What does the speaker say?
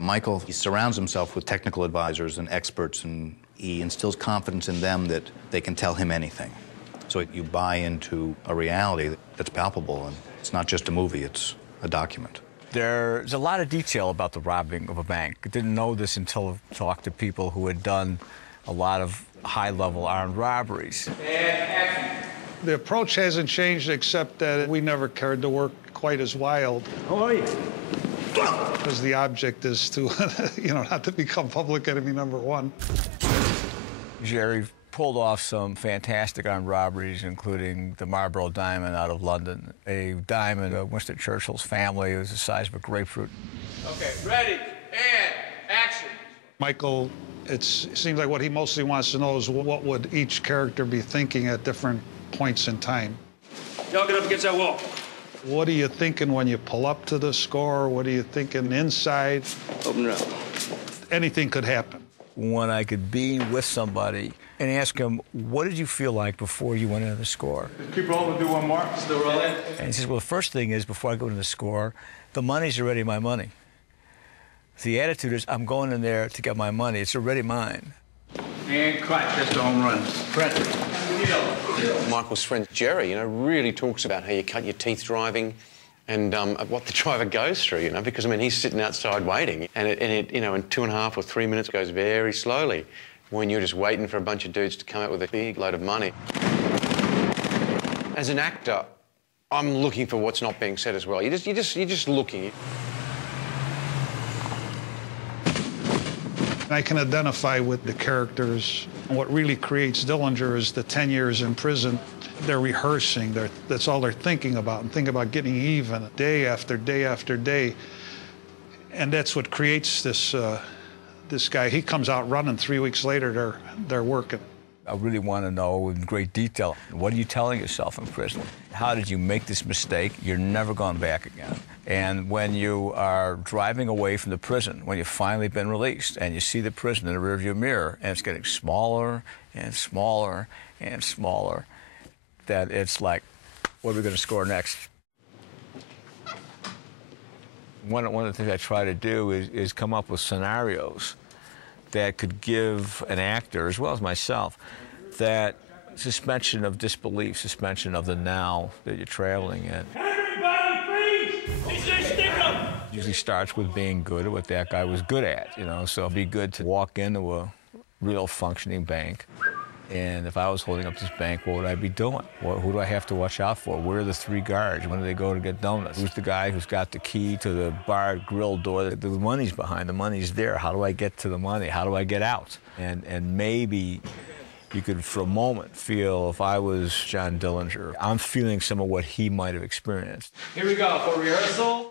Michael, he surrounds himself with technical advisors and experts, and he instills confidence in them that they can tell him anything. So you buy into a reality that's palpable, and it's not just a movie, it's a document. There's a lot of detail about the robbing of a bank. I didn't know this until I talked to people who had done a lot of high-level armed robberies. The approach hasn't changed except that we never cared to work quite as wild. How are you? Because the object is to, not to become public enemy number one. Jerry pulled off some fantastic armed robberies, including the Marlborough Diamond out of London, a diamond of Winston Churchill's family. It was the size of a grapefruit. Okay, ready, and action. Michael, it seems like what he mostly wants to know is what would each character be thinking at different points in time. Y'all get up against that wall. What are you thinking when you pull up to the score? What are you thinking inside? Open it up. Anything could happen. When I could be with somebody and ask him, what did you feel like before you went into the score? Keep rolling, do one more. Still rolling. And he says, well, the first thing is, before I go into the score, the money's already my money. The attitude is, I'm going in there to get my money. It's already mine. And cut. That's the home run. Press. Michael's friend Jerry, really talks about how you cut your teeth driving and what the driver goes through, because, he's sitting outside waiting and it in 2.5 or 3 minutes goes very slowly when you're just waiting for a bunch of dudes to come out with a big load of money. As an actor, I'm looking for what's not being said as well. You're just looking. I can identify with the characters. What really creates Dillinger is the 10 years in prison. They're rehearsing. That's all they're thinking about, and thinking about getting even day after day after day. And that's what creates this guy. He comes out running. 3 weeks later, they're working. I really want to know in great detail, what are you telling yourself in prison? How did you make this mistake? You're never going back again. And when you are driving away from the prison, when you've finally been released, and you see the prison in the rearview mirror, and it's getting smaller and smaller and smaller, that it's like, what are we going to score next? One of the things I try to do is come up with scenarios that could give an actor, as well as myself, that suspension of disbelief, suspension of the now that you're traveling in. Everybody freeze! Stick 'em! Usually starts with being good at what that guy was good at, So it'd be good to walk into a real functioning bank. And if I was holding up this bank, what would I be doing? Who do I have to watch out for? Where are the 3 guards? When do they go to get donuts? Who's the guy who's got the key to the bar grill door? The money's behind. The money's there. How do I get to the money? How do I get out? And maybe you could, for a moment, feel if I was John Dillinger, I'm feeling some of what he might have experienced. Here we go for rehearsal.